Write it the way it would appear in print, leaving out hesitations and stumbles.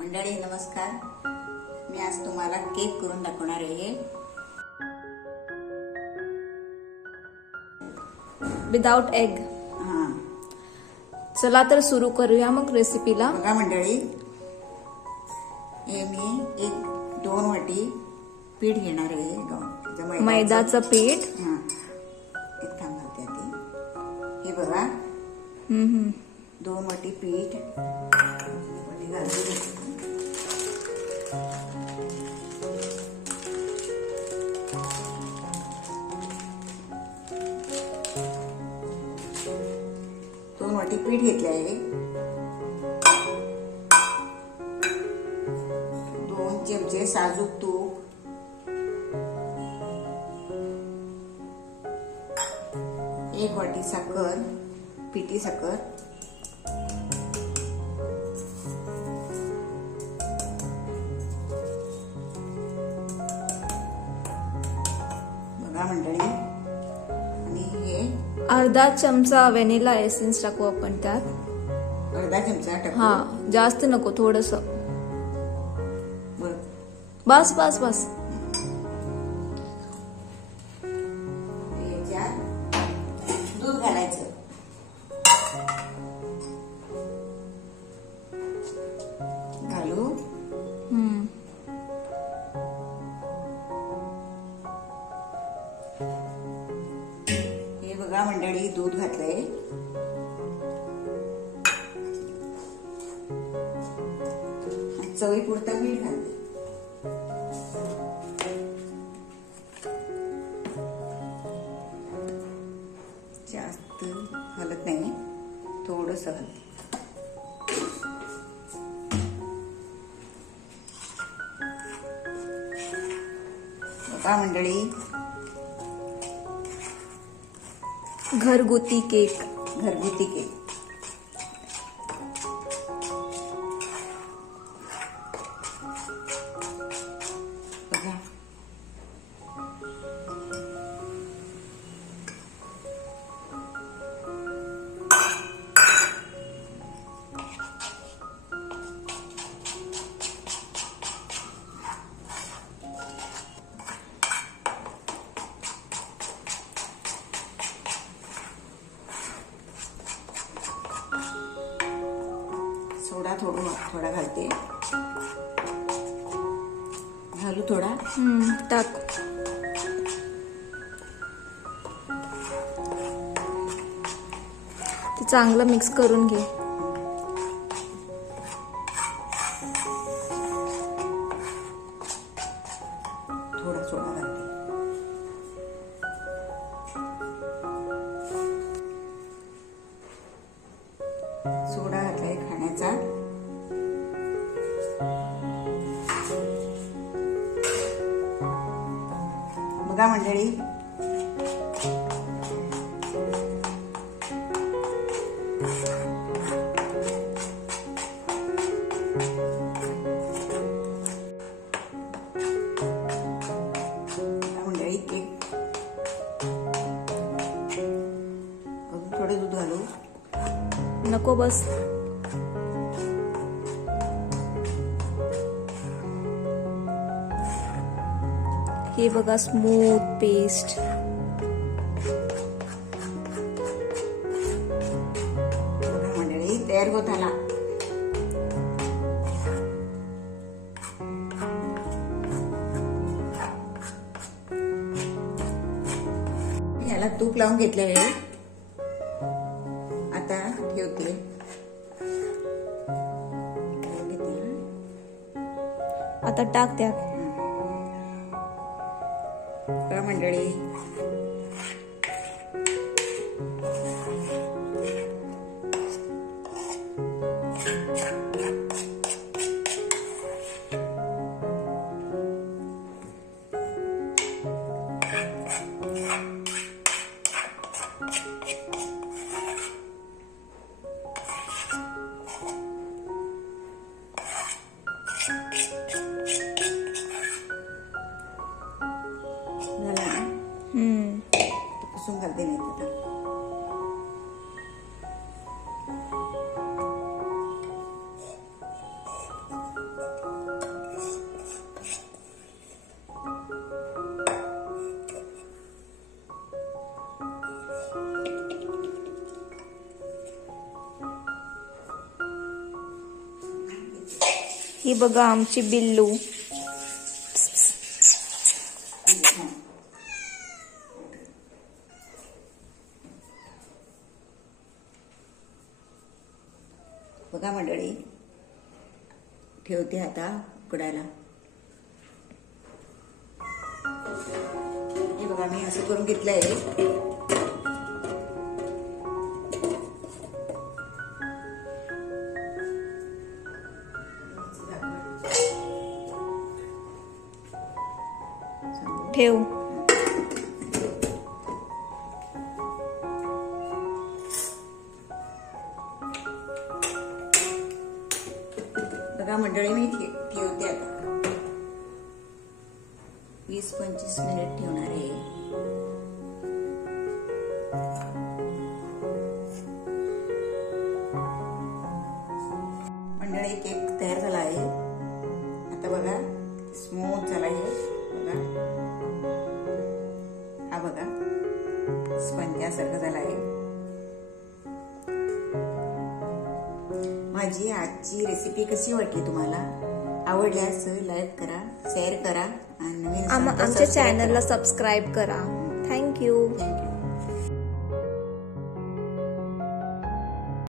मंडळी नमस्कार. मी आज तुम्हाला केक करून दाखवणार आहे. Without egg. चला तर सुरू करूया मग रेसिपीला. बघा मंडळी, हे मी 1-2 वाटी पीठ घेणार आहे. मैदाचं पीठ. एक घालते हे बघा. 2 वाटी पीठ घालते. वाटी पीठ घेतले आहे. 2 चमचे साजूक तूप, 1 वाटी साखर, पिठी साखर, बघा मंडळी. आणि हे अर्धा चमचा व्हॅनिला एसेन्स टाकू आपण त्यात. अर्धा चमचा टाकू. जास्त नको, थोडस. बस बस बस. याच्यात दूध घालायचं. घालू. बघा मंडळी, दूध घातलंय. चवीपुरतं मीठ घालते. जास्त घालत नाही, थोडस घालते. बघा मंडळी, घरगुती केक. घरगुती केक. बघा. सोडा थोडा घालते. घालू थोडा. टाक. ते चांगलं मिक्स करून घे. थोडा सोडा घालते. सोडा घातलाय खाण्याचा. बघा मंडळी, केक. अजून थोडे दूध घालू. नको, बस. हे बघा, स्मूथ पेस्ट. बघा मंडळी, तयार होत आला. याला तूप लावून घेतले आहे. आता ठेवते. आता टाक त्यात. मंडळी, झाला. ही बघा आमची बिल्लू. बघा मंडळी, ठेवते आता उकडायला. हे बघा मी असं करून घेतलंय. ठेव. बघा मंडळी, मी ठेवते आता 20-25 मिनिट ठेवणार आहे. मंडळी, केक तयार झाला आहे. आता बघा स्मूथ झाला आहे. बघा, हा बघा स्पंजासारखं झाला आहे. माझी आजची रेसिपी कशी वाटली तुम्हाला? आवडल्यास लाईक करा, शेअर करा आणि आमच्या चॅनलला सबस्क्राईब करा. थँक्यू.